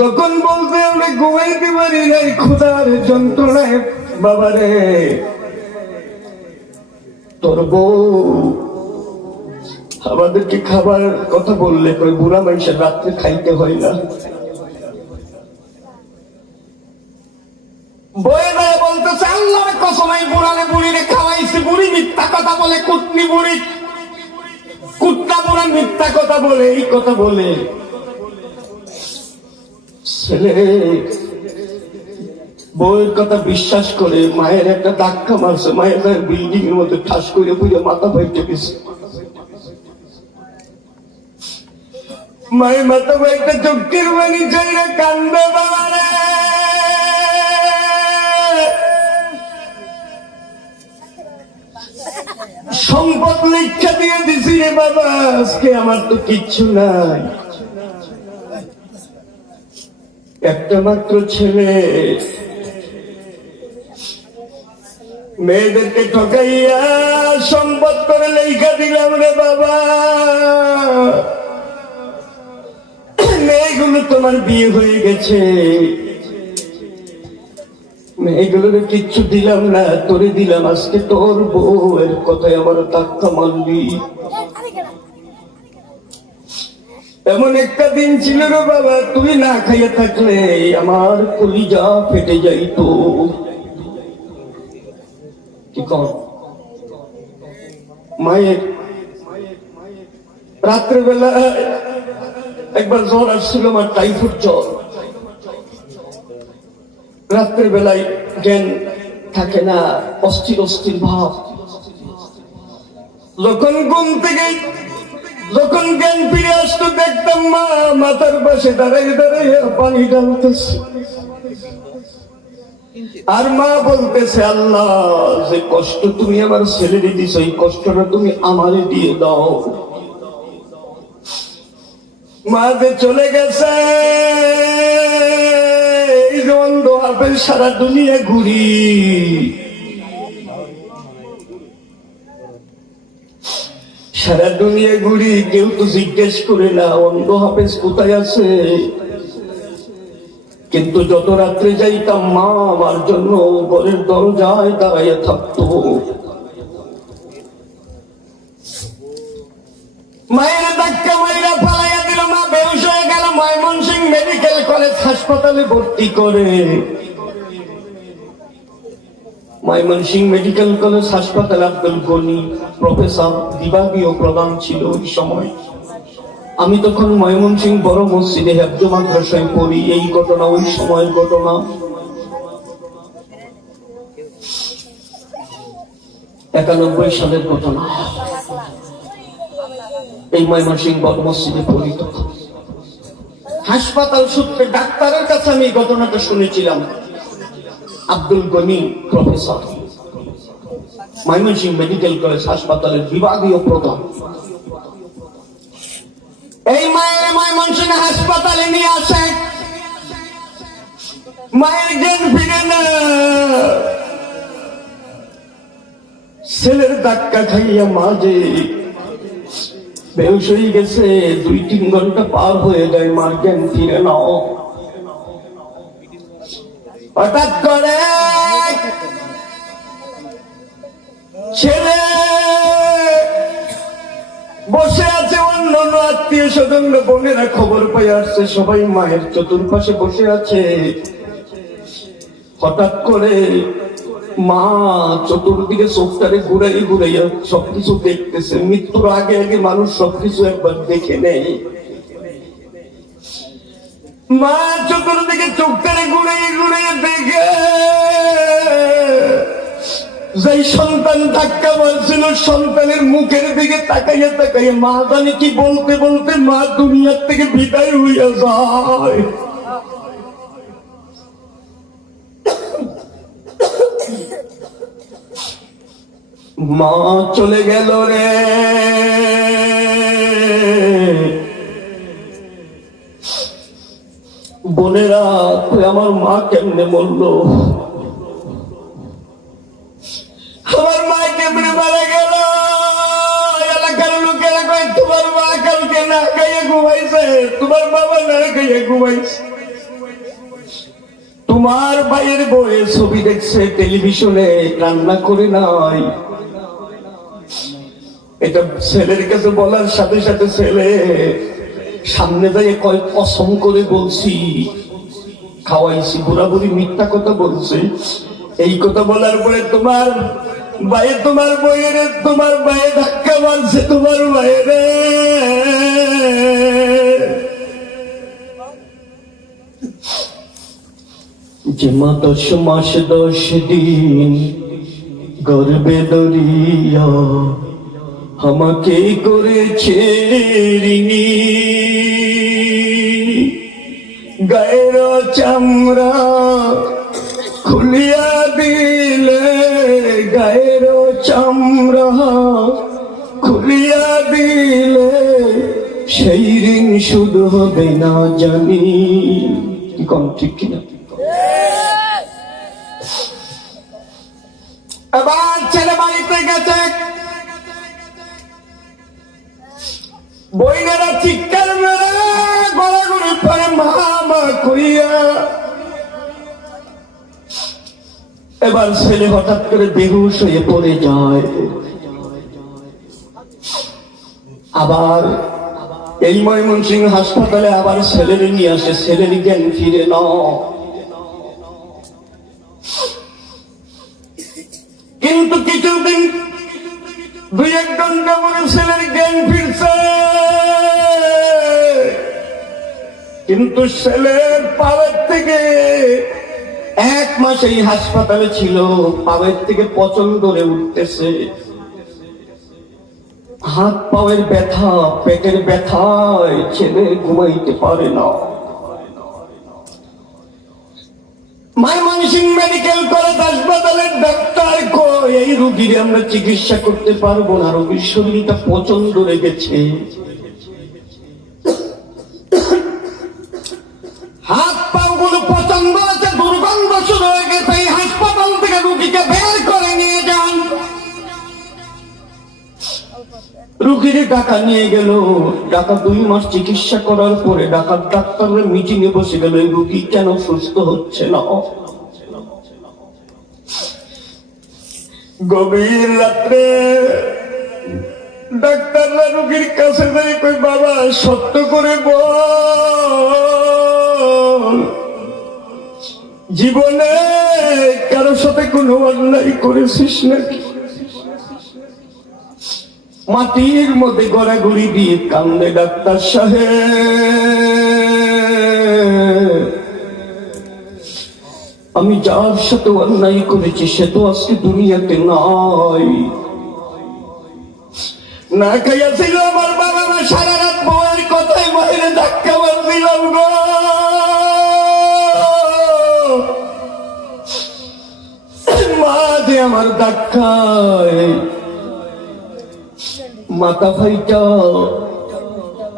যখন বলতে আমরা ঘুমাইতে পারি নাই ক্ষুধার যন্ত্রণায়, বাবারে তোর বউ আমাদেরকে খাবার কথা বললে কই বুড়া মানুষের রাত্রে খাইতে হয় না। বয়ে দেয় বলতেছে আল্লাহর কসম এই বুড়ালে বুড়িরে খাওয়াইছে, বুড়ি মিথ্যা কথা বলে, কুটনি বুড়ি কুটনা বুড়া মিথ্যা কথা বলে, এই কথা বলে। ছেলে বউয়ের কথা বিশ্বাস করে মায়ের একটা ধাক্কা মারছে, মায়ের বিল্ডিং এর মধ্যে ঠাস করে বুঝে মাথা বাইটে গেছে। মায়ের মাথা বাইটে চোখের বাণী চাইলে কান্দে, বাবারে সম্পদ লিখা দিয়ে দিছি রে বাবা, আজকে আমার তো কিচ্ছু নাই, একটা মাত্র ছেলে, মেয়েদেরকে ঠকাইয়া সম্পদ করে লেখা দিলাম রে বাবা, মেয়েগুলো তোমার বিয়ে হয়ে গেছে, মেয়েগুলোর কিচ্ছু দিলাম না, তোরে দিলাম, আজকে তোর বউয়ের কথায় আমার ধাক্কা মারলি। এমন একটা দিন ছিল রে বাবা, তুমি না খাইয়া থাকলে আমার কলিজা ফেটে যাইতো। কি কর মায়ের রাত্রেবেলা একবার জ্বর আসছিল, আমার টাইফয়েড জ্বর, রাত্রের বেলায় জ্ঞান থাকে না, অস্থির অস্থির ভাব। যখন ঘুম থেকে যখন জ্ঞান ফিরে আসতো দেখতাম মা মাথার পাশে দাঁড়াইয়ে দাঁড়াইয়ে পানি ঢালতেছে, আর মা বলতেছে আল্লাহ যে কষ্ট তুমি আমার ছেলেরে দিছ, এই কষ্টটা তুমি আমারে দিয়ে দাও। মা যে চলে গেছে, এই যে অন্ধ আপেল সারা দুনিয়া ঘুরি, সারা দুনিয়া ঘুরি, কেউ তো জিজ্ঞেস করে না অন্ধ হাফেজ কোথায় আছে। কিন্তু যত রাত্রে যাইতাম মা আমার জন্য ঘরের দরজায় দাঁড়াইয়া থাকতো। মায়ের ধাক্কা মাইরা পালাইয়া দিল, মা বেহুশ হয়ে গেল, ময়মনসিংহ মেডিকেল কলেজ হাসপাতালে ভর্তি করে। ময়মনসিংহ মেডিকেল কলেজ হাসপাতাল আব্দুল গনি প্রফেসর বিভাগীয় প্রধান ছিল ওই সময়। আমি তখন ময়মনসিংহ বড় মসজিদে হেফজ মাদ্রাসায় পড়ি। এই ঘটনা ওই সময়ের ঘটনা। 91 সালের ঘটনা। এই ময়মনসিংহ বড় মসজিদে পড়ি তখন। হাসপাতাল সূত্রে ডাক্তারের কাছে আমি এই ঘটনাটা শুনেছিলাম। Abdul Gani professor, Mymensingh medical college হাসপাতালের বিভাগীয় প্রধান। এই মায়ের ময়মনসিংহ হাসপাতালে নিয়ে আসে, মায়ের জ্ঞান ফিরে না, ছেলের ধাক্কা খাইয়া মা যে বেহুশ হয়ে গেছে। 2-3 ঘন্টা পার হয়ে যায়, মার জ্ঞান ফিরে নাও। হঠাৎ করে ছেলে বসে আছে, অন্য আত্মীয় স্বজন বোনেরা খবর পেয়ে আসছে, সবাই মায়ের চতুর্পাশে বসে আছে। হঠাৎ করে মা চতুর্দিকে চোখটারে ঘুরাই ঘুরাইয়া সবকিছু দেখতেছে। মৃত্যুর আগে আগে মানুষ সবকিছু একবার দেখে নেয়। মা চতুর্দিকে চোখটারে ঘুরাই ঘুরাইয়া দেখে যেই সন্তান ধাক্কা মারছিল, সন্তানের মুখের দিকে তাকাইয়া তাকাইয়া মা জানি কি বলতে বলতে মা দুনিয়ার থেকে বিদায় হইয়া যায়। মা চলে গেল রে, বোনেরা আমার মা কেমনে মরলো, আমার মা কেমনে মারা গেল। এলাকার লোকেরা কয় তোমার মা কালকে না খাইয়ে ঘুমাইছে। তোমার বাবা না খাইয়া ঘুমাইছে, তোমার ভাইয়ের বউয়ের ছবি দেখছে টেলিভিশনে, রান্না করে নাই। এটা ছেলের কাছে বলার সাথে সাথে ছেলে সামনে দাঁড়িয়ে কয় কসম করে বলছি খাওয়াইছি, বুড়াবুড়ি মিথ্যা কথা বলছে। এই কথা বলার পরে তোমার ভাইয়ে তোমার বইয়ের তোমার ভাইয়ে ধাক্কা মারছে, তোমার ভাইয়ের যে মা 10 মাস 10 দিন গর্বে দরিয়া আমাকে করেছে ঋণী, গায়ের চামড়া খুলিয়া দিলে, গায়ের চামড়া খুলিয়া দিলে সেই ঋণ শুধু হবে না জানি। কম ঠিক কিনা? আবার ছেলে বাড়িতে গেছে, বইনেরা চিৎকার মেরে গড়াগড়ি পরে মা মা কইয়া। এবার ছেলে হঠাৎ করে বেহুশ হয়ে পড়ে যায়। আবার এই ময়মনসিংহ হাসপাতালে আবার ছেলের নিয়ে আসে, ছেলের জ্ঞান ফিরে ন। কিন্তু কিছুদিন 2-1 ঘন্টা পরে ছেলের জ্ঞান ফিরছে, কিন্তু ছেলের পাওয়ের থেকে 1 মাস এই হাসপাতালে ছিল, পাওয়ের থেকে পচন ধরে উঠতেছে, হাত পাওয়ের ব্যথা, পেটের ব্যথায় ছেলে ঘুমাইতে পারে না। ময়মনসিংহ মেডিকেল কলেজ হাসপাতালের ডাক্তার কই এই রোগীর আমরা চিকিৎসা করতে পারবো না, রোগীর শরীরটা পচন ধরে গেছে, হাত পা গুলো পচন ধরেছে, দুর্গন্ধ শুরু হয়ে গেছে, এই হাসপাতাল থেকে রোগীকে বের করে নিয়ে যান। রোগীর ঢাকা নিয়ে গেল, ঢাকা 2 মাস চিকিৎসা করার পরে ঢাকার ডাক্তাররা মিটিংয়ে বসে গেল, এই রোগী কেন সুস্থ হচ্ছে না। গভীর রাত্রে ডাক্তাররা রোগীর কাছে যাই কই, বাবা সত্য করে বল, জীবনে কারোর সাথে কোনো অন্যায় করেছিস নাকি? মাটির মধ্যে গড়াগড়ি দিয়ে কান্দে ডাক্তার সাহেব, আমি যার সাথে অন্যায় করেছি সে তো আজকে দুনিয়াতে নাই। না খাইয়া ছিল আমার বাবা মা, সারা রাত বউয়ের কথায় বাইরে ধাক্কা মারছিলাম গো, মা যে আমার ধাক্কায় মাথা ফাইটা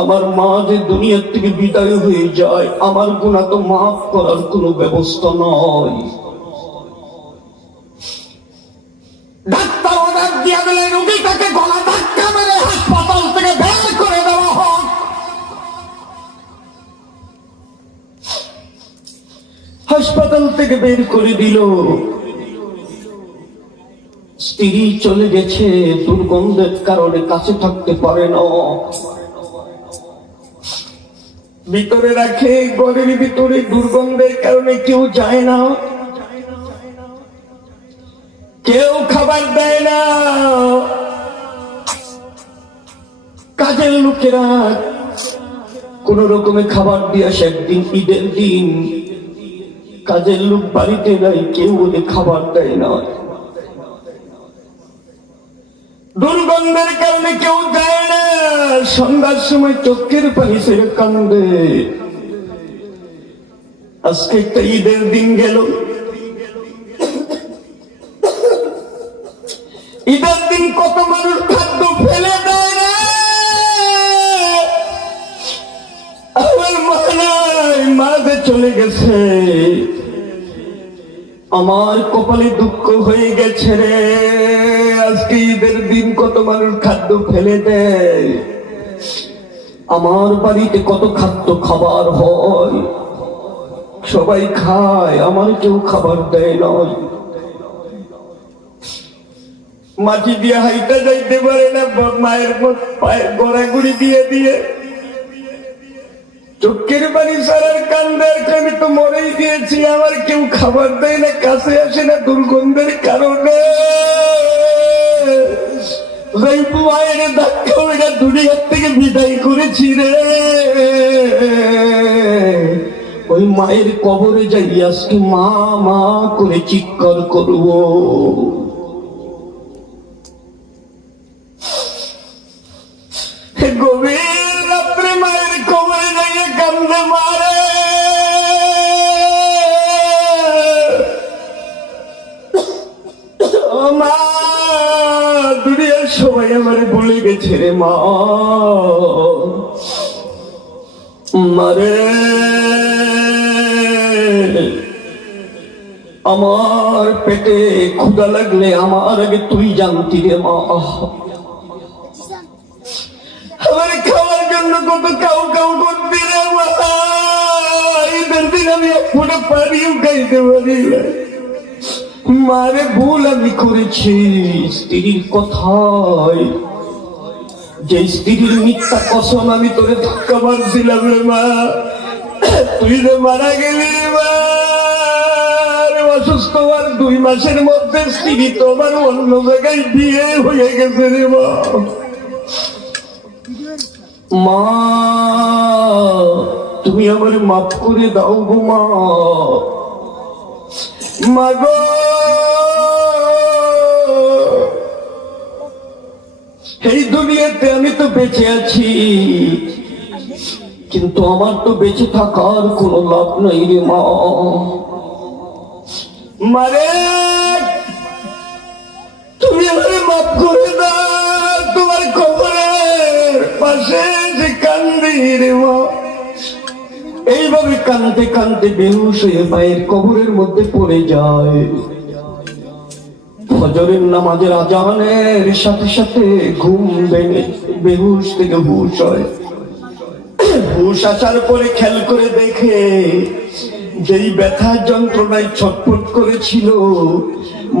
আমার মা যে দুনিয়ার থেকে বিদায় হয়ে যায়, আমার গুনাহ তো মাফ করার কোনো ব্যবস্থা নয়। ডাক্তার অর্ডার দিয়া দিলে রোগীটাকে গলা ধাক্কা মেরে হাসপাতাল থেকে বের করে দেওয়া হোক। হাসপাতাল থেকে বের করে দিল, স্ত্রী চলে গেছে, দুর্গন্ধের কারণে কাছে থাকতে পারে না, ভিতরে রাখে, ঘরের ভিতরে দুর্গন্ধের কারণে কেউ যায় না, কেউ খাবার দেয় না। কাজের লোকেরা কোন রকমে খাবার দিয়ে আসে। একদিন ঈদের দিন কাজের লোক বাড়িতে নাই, কেউ ওদের খাবার দেয় না, দুর্গন্ধের কারণে কেউ যায় না। সন্ধ্যার সময় চোখের পানি ছেড়ে কান্দে। আজকে একটা ঈদের দিন গেল, ঈদের দিন কত মানুষ খাদ্য ফেলে দেয় না, আমার মা নাই, মা যে চলে গেছে, আমার কপালে দুঃখ হয়ে গেছে রে। আজকে ঈদের দিন কত মানুষ খাদ্য ফেলে দেয়, আমার বাড়িতে কত খাদ্য খাবার হয়, সবাই খায়, আমার কেউ খাবার দেয় নয়। মাটি দিয়ে হাইটা যাইতে পারে না, মায়ের পায়ে গড়াগড়ি দিয়ে দিয়ে চোখের বাড়ি সারার কান্দার, আমি তো মরেই দিয়েছি, আমার কেউ খাবার দেয় না, কাছে আসে না দুর্গন্ধের কারণে। মায়ের ধাক্কা ওইটা দুনিয়ার থেকে বিদায় করেছি রে, ওই মায়ের কবরে যাই আজকে মা মা করে চিৎকার করবো। গভীর রাত্রে মায়ের কবরে যাইয়ে কান্দে মারে, ও মা দুনিয়ার সবাই আমার ভুলে গেছে রে মা, মারে আমার পেটে ক্ষুধা লাগলে আমার আগে তুই জানতি রে মা, আমার খাওয়ার জন্য কত কাউ কাউ করতে রে মা, ঈদের দিন আমি এক ফোঁটা পানিও খাইতে পারি না। মারে ভুল আমি করেছি স্ত্রীর কথায়, যে স্ত্রীর মিথ্যা কসম আমি তোরে ধাক্কা মারছিলাম রে মা, তুই যে মারা গেলি মা, অসুস্থ হওয়ার 2 মাসের মধ্যে স্ত্রী তোমার অন্য জায়গায় বিয়ে হয়ে গেছে রে মা। মা তুমি আমার মাফ করে দাও গো মা, মা গো এই দুনিয়াতে আমি তো বেঁচে আছি, কিন্তু আমার তো বেঁচে থাকার কোনো লাভ নাই রে মা। মারে তুমি আমার মাফ করে দাও, তোমার কবরের পাশে যে কান্দি রে মা, এইভাবে কানতে কানতে বেহুশ হয়ে মায়ের কবরের মধ্যে পড়ে যায়। ফজরের নামাজের আজানের সাথে সাথে ঘুম ভেঙে বেহুশ থেকে হুশ হয়। হুশ আসার পরে খেয়াল করে দেখে যেই ব্যথার যন্ত্রণায় ছটফট করেছিল,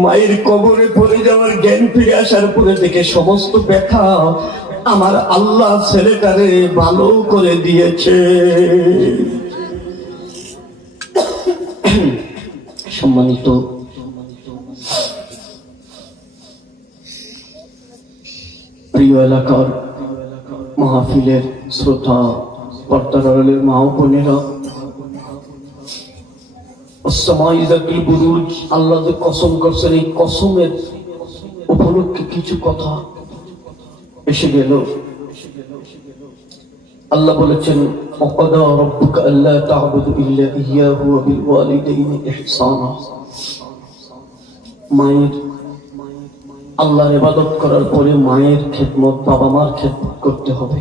মায়ের কবরে পড়ে যাওয়ার জ্ঞান ফিরে আসার পরে দেখে সমস্ত ব্যথা আমার আল্লাহ ছেলেটারে ভালো করে দিয়েছে। সম্মানিত প্রিয় এলাকার মাহফিলের শ্রোতা, পর্দার আড়ালের মা ও বোনেরা, আল্লাহ যে কসম করছেন, এই কসমের উপলক্ষে কিছু কথা এসে গেল। আল্লাহ বলেছেন, ওয়াকাদা রাব্বুকা আল্লা তা'বুদু ইল্লা ইয়্যাহু ওয়া বিল ওয়ালিদাইনি ইহসানা। মায়ের আল্লাহর ইবাদত করার পরে মায়ের খেদমত, বাবা মার খেদমত করতে হবে।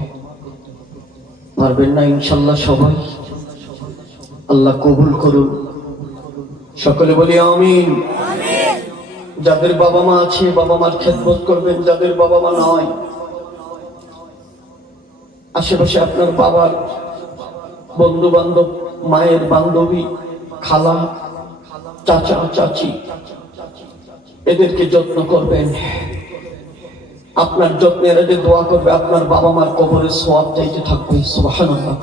পারবেন না ইনশাআল্লাহ সবাই? আল্লাহ কবুল করুন। সকলে বলি আমিন। যাদের বাবা মা আছে বাবা মার খেদমত করবেন, যাদের বাবা মা নয়, আশেপাশে আপনার বাবার বন্ধু বান্ধব, মায়ের বান্ধবী, খালা, চাচা, চাচি, এদেরকে যত্ন করবেন। আপনার যত্নের আগে দোয়া করবে, আপনার বাবা মার কবরে সওয়াব চাইতে থাকবে। সুবহানাল্লাহ।